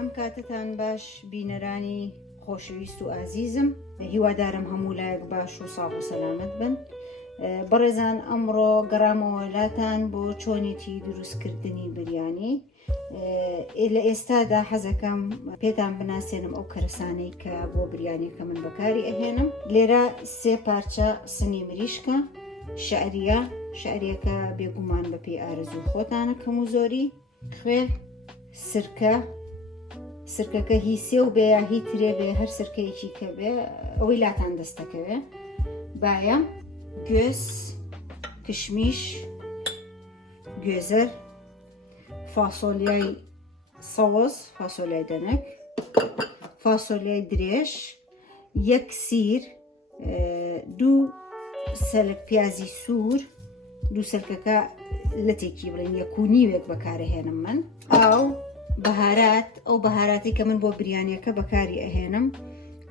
ئەم کاتتان باش بینەرانی خۆشەویست و ئازیزم، هیوادارم هەموو لایەک باش و ساڵ و سەلامەت بن. بەڕێزان ئەمڕۆ گەڕامەوەلاتان بۆ چۆنێتی دروستکردنی بریانی. لە ئێستادا حەزەکەم پێتان بناسێنم ئەو کەرەسانەی کە بۆ بریانیەکە من بەکاری ئەهێنم. لێرە 3 پارچە سنی مریشکە، شعریەکە بێگومان بەپێی ئارەزوو خۆتانە کەم و زۆری، خوێ، سرکەکە هی سێ و بێ یا هی ترێ بێ، هەر سرکەیەکی کە بێ ئەوەی لاتان دەستەکەوێ، باە، گوێز، کشمیش، گوێزەر، فاسۆلیای سەوز، فاسۆلیای دەنەک، فاسۆلیای درێژ، 1 سیر، 2 سەلک پیازی سوور، 2 سەلکەکە لەتێکی بڵێن 1.5 بەکارەهێنم من، ئاو، بەهارات، ئەو بەهاراتی کە من بۆ بریانیەکە بەکاری ئەهێنم،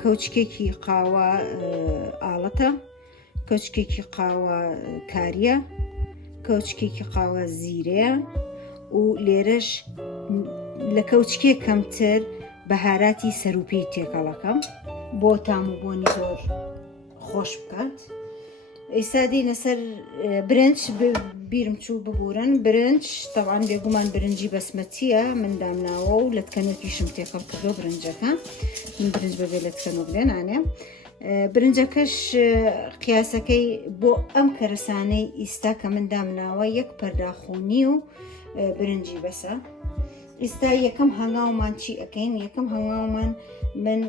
کەوچکێکی قاوە ئاڵەتە، کەوچکێکی قاوە کاریە، کەوچکێکی قاوە زیرەیە و لێرەش لە کەوچکێ کەمتر بەهاراتی سەروپی تێکەڵەکەم بۆ تام و بۆنی زۆر خۆش بکات. ئێستا دێنە سەر برنج، بیرم چوو ببورن. برنج تەواان بێگومان برنجی بەسمەتیە من دامناوە و لە تکەنێکیشم تێکەڵ کردو برنجەکە، من برنج بەبێ لە تکەنۆ بلێنانێ. برنجەکەش قیاسەکەی بۆ ئەم کەرەسانەی ئیستا کە من دامناوە 1 پەرداخۆنی و برنجی بەسە. ئێستا یەکەم هەنگاومان چی ئەەکەین؟ یەکەم هەنگاومان من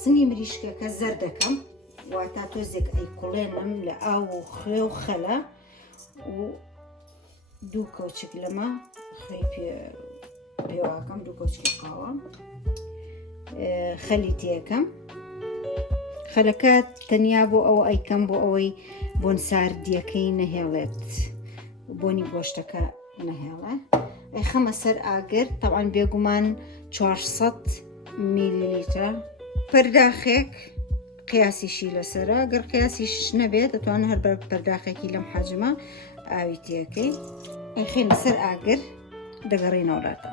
سنی مریشکەکە زەر دەکەم، واتە تۆزێک ئەیکوڵێنم لە ئاو و خوێ و خەلە و 2 کەوچک لەمە خەی پێواکەم، 2 کەوچکی قاوە، خەلی تێکەم. خەلەکە تەنیا بۆ ئەوە ئەیکەم بۆ ئەوەی بۆن ساردیەکەی نەهێڵێت، بۆنی گۆشتەکە نەهێڵێ. ئەیخەمە سەر ئاگر، تەواان بێگومان 400 میلیلیتر. پەرداخێک قیاسیشی لەسەرە، گەر قیاسیش نەبێت دەتوانێت هەر بە پەرداخێکی لەم حەجمە ئاوی تێکەی. ئەیخێنە سەر ئاگر، دەگەڕێنەوەڵاتە.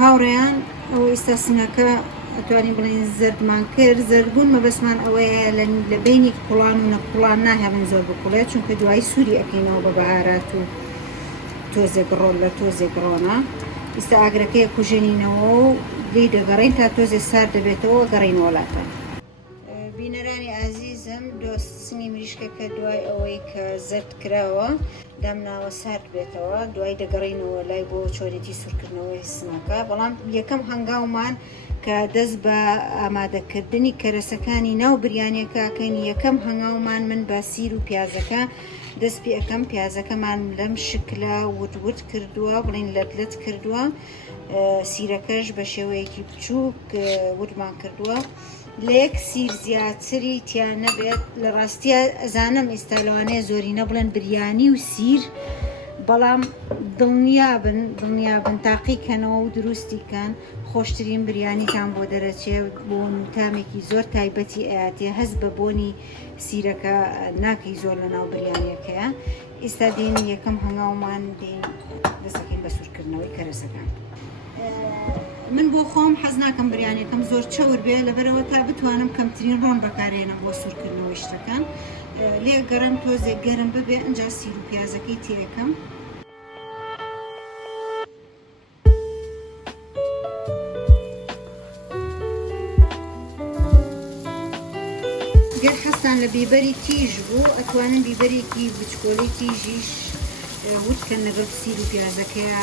هاوڕێیان، ئەوە ئێستا سنەکە ئەتوانین بڵێن زەردمان کرد. زەردبوون مەبەسمان ئەوەیە لە بینی کوڵان و نەکوڵان ناهێڵن زۆر بکوڵێت، چونکە دوایی سووری ئەکەینەوە بە بەهارات و تۆزێک ڕۆڵ لە تۆزێک ڕۆنە. ئێستا ئاگرەکەی کوژێنینەوە و لی دەگەڕین تا تۆزێ سارد دەبێتەوە گەڕێنەوەڵاتە. بینەرانی ئازیزم، سنی مریشکەکە دوای ئەوەی کە زەرد کراوە دامناوە سارد بێتەوە، دوای دەگەڕینەوە لای بۆ چۆرێتی سوورکردنەوەی سنەکە. بەڵام یەکەم هەنگاومان کە دەست بە ئامادەکردنی کەرەسەکانی ناو بریانیەکەکەین، یەکەم هەنگاومان من بە سیر و پیازەکە دەست پێ ئەەکەم. پیازەکەمان لەم شکلە وت کردووە، بڵین لەت کردووە، سیرەکەش بە شێوەیەکی بچووک وتمان کردووە. لە 1 سیر زیاتری تیان نەبێت. لە ڕاستیە ئەزانم ئێستا لەوانەیە زۆری نەبڵێن بریانی و سیر، بەڵام دڵنیابن تاقیکەنەوە و دروستیکەن، خۆشترین بریانیتان بۆ دەرەچێ، بۆ تامێکی زۆر تایبەتی ئاەتێ، هەست بە بۆنی سیرەکە ناکەی زۆر لە ناو بریانیەکەیە. ئێستا دێن یەکەم هەنگاومان دێن دەستەکەین بە سوورکردنەوەی کەرەسەکان. من بۆ خۆم حەز ناکەم بریانیەکەم زۆر چەور بێ، لەبەرەوە تا بتوانم کەمترین ڕۆن بەکارێنم بۆ سوورکردنەوەی شتەکان. لێ گەرم تۆزێک گەرم ببێ، ئەنجا سیر و پیازەکەی تێکەم. گەر حەستان لە بیبەری تیژ بوو، ئەتوانن بیبەرێکی بچکۆڵی تیژیش وتکەن لەگەڵ سیر و پیازەکەیە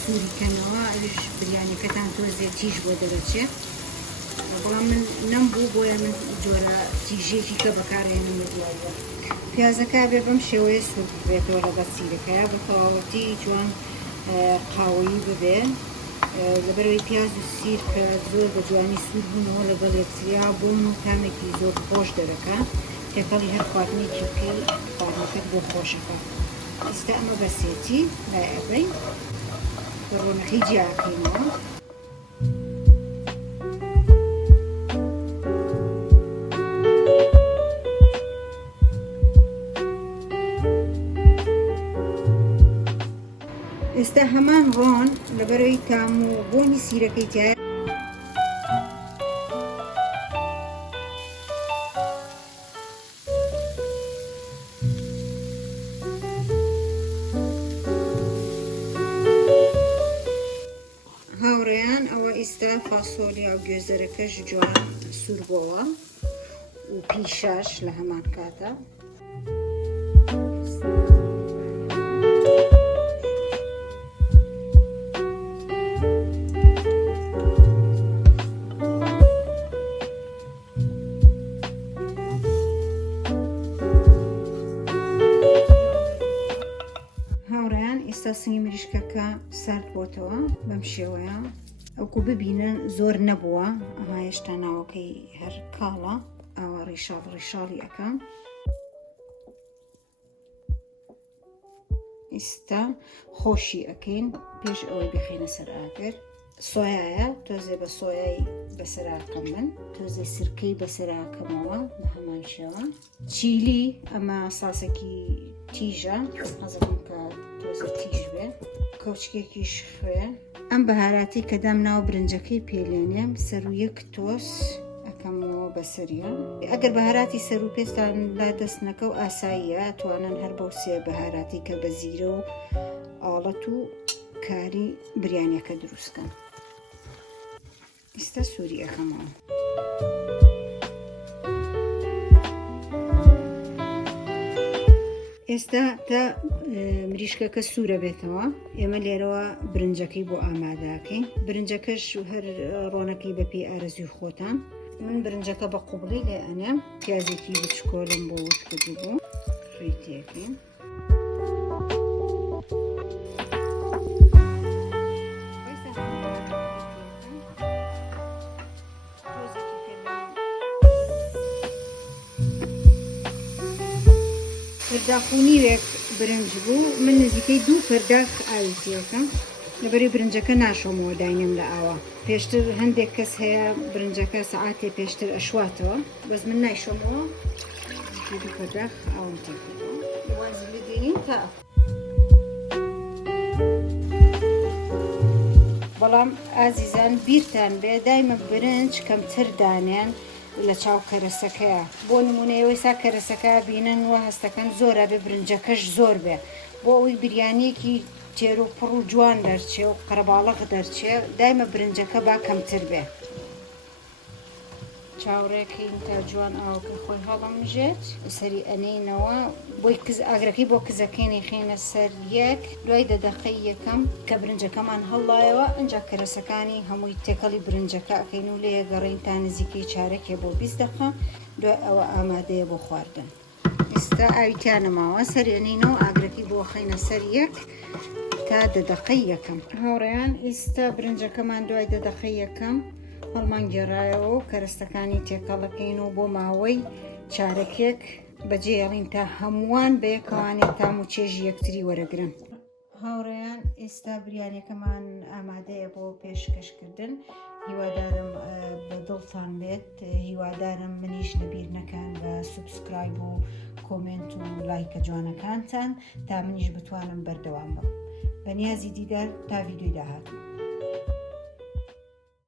سووریکەنەوە، ئەویش بریانیەکەتان تۆزێ تیژ بۆ دەرەچێت. بەڵام من نەمبوو، بۆیە من جۆرە تیژێکی کە بەکارهێنم لە دواییە. پیازەکە بێ بەم شێوەیە سوور بێتەوە لەگەڵ سیرەکەیە، بە تەواوەتی جوان قاوەیی ببێ. لەبەرەوەی پیاز و سیر کە زۆر بە جوانی سوور بوونەوە لەگەڵ یەکتریا بۆن و تامێکی زۆر خۆش دەرەکات، تێکەڵی هەر خواردنێکی بکەی خواردنەکەت بۆ خۆشەکە. ئێستا ئەمە بەسێتی لای ئەبەی بە ڕۆنەقی جیاکەینەوە. ئێستا هەمان ڕۆن لەبەرەوەی تام و بۆنی سیرەکەی تایە هاوڕێیان ئەوە ئێستا فاسۆلیا و گوێزەرەکەش جوان سوور بۆوە و پیشاش لە هەمان کاتە ئێستا سنگی مریشکەکە سارد بۆتەوە بەم شێوەیە ئەوکو ببینن زۆر نەبووە ئەمە هێشتا ناوەکەی هەر کاڵە ئەوە ڕیشاڵی ئەەکەم ئێستا خۆشی ئەەکەین پێش ئەوەی بخێنە سەر ئاگر سۆیایە تۆزێ بە سۆیای بەسەراکەم من تۆزێ سرکەی بەسەراکەمەوە بە هەمان شێوە چیلی ئەمە ساسێکی تیژە حەزەکەم کە تۆزە تیژ بێ کەوچکێکیش خوێ ئەم بەهاراتی کە دام ناو برنجەکەی پێلێنێم سەر و یەک تۆس ئەەکەمەوە بەسەریە ئەگەر بەهاراتی سەر و پێستان لا دەست نەکە و ئاساییە توانن هەر بەو سێ بەهاراتی کە بە زیرە و ئاڵەت و کاری بریانیەکە دروستکەن ئێستا سووری ئەەکەمەوە ئێستا تا مریشکەکە سوورە بێتەوە ئێمە لێرەوە برنجەکەی بۆ ئامادەکەین برنجەکەش هەر ڕۆنەکەی بەپی ئارەزوی خۆتان من برنجەکە بە قوبڵی لێ ئەنێم پیازێکی بچکۆلم بۆ وشکردی بوو ڕیتێکین پرداخونیوێک برنج بوو من نزیکەی 2 پەرداخ ئاوی تێکەم لەبەری برنجەکە ناشۆمەوە داینم لە ئاوە پێشتر هەندێک کەس هەیە برنجەکە سەعاتێ پێشتر ئەشواتەوە بەس من نایشۆمەوە 2 پەرداخ ئاوم تێکەوە وازی لێدێنین تا بەڵام ئازیزان بیرتان بێ دایمە برنج کەمتر دانێن لە چاو کەرەسەکەیە بۆ نمونەیەوەی سا کەرەسەکە بینن وە هەستەکەن زۆرە بێ برنجەکەش زۆر بێ بۆ ئەوی بریانیەکی تێر و پڕ و جوان دەرچێ و قەرەباڵغ دەرچێ دایمە برنجەکە با کەمتر بێ چاوڕێکین تا جوان ئاوکە خۆی هەڵەمژێت سەری ئەنینەوە بۆی ئاگرەکەی بۆ کزەکەینی خێنە سەر یەک دوای دەدەقەی یەکەم کە برنجەکەمان هەڵایەوە ئەنجا کەرەسەکانی هەمووی تێکەڵی برنجەکە ئەەکەین و لێ گەڕین تا نزیکەی چارەکێ بۆ 20 دقە دوای ئەوە ئامادەیە بۆ خواردن ئێستا ئاویتیانەماوە سەر ئەنینەوە ئاگرەکەی بۆ خەینە سەر یەک تا دەدەقەی یەکەم هاوڕێیان ئێستا برنجەکەمان دوای دەدەقەی یەکەم هەڵمان گێڕایەوە و کەرەستەکانی تێکەڵەکەین و بۆ ماوەی چارەکێک بەجێڵین تا هەمووان بەیەکەوانێت تام و چێژی یەکتری وەرەگرن هاوڕێیان ئێستا بریانەکەمان ئامادەیە بۆ پێشکەشکردن هیوادارم بە دڵتان بێت هیوادارم منیش لەبیر نەکەن بە سوبسکرایب و کۆمنت و لایکە جوانەکانتان تا منیش بتوانم بەردەوام بم بەنیازی دیدار تا ڤیدیۆی داهاتوو